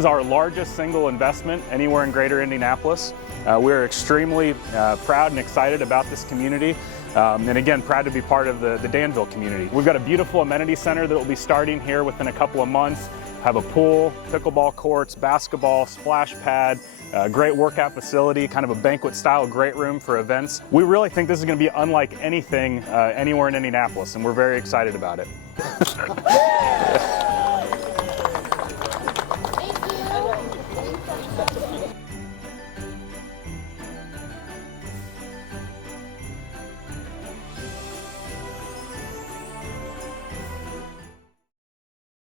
is our largest single investment anywhere in Greater Indianapolis. We're extremely proud and excited about this community. And again, proud to be part of the Danville community. We've got a beautiful amenity center that will be starting here within a couple of months. Have a pool, pickleball courts, basketball, splash pad, great workout facility, kind of a banquet style great room for events. We really think this is going to be unlike anything anywhere in Indianapolis, and we're very excited about it.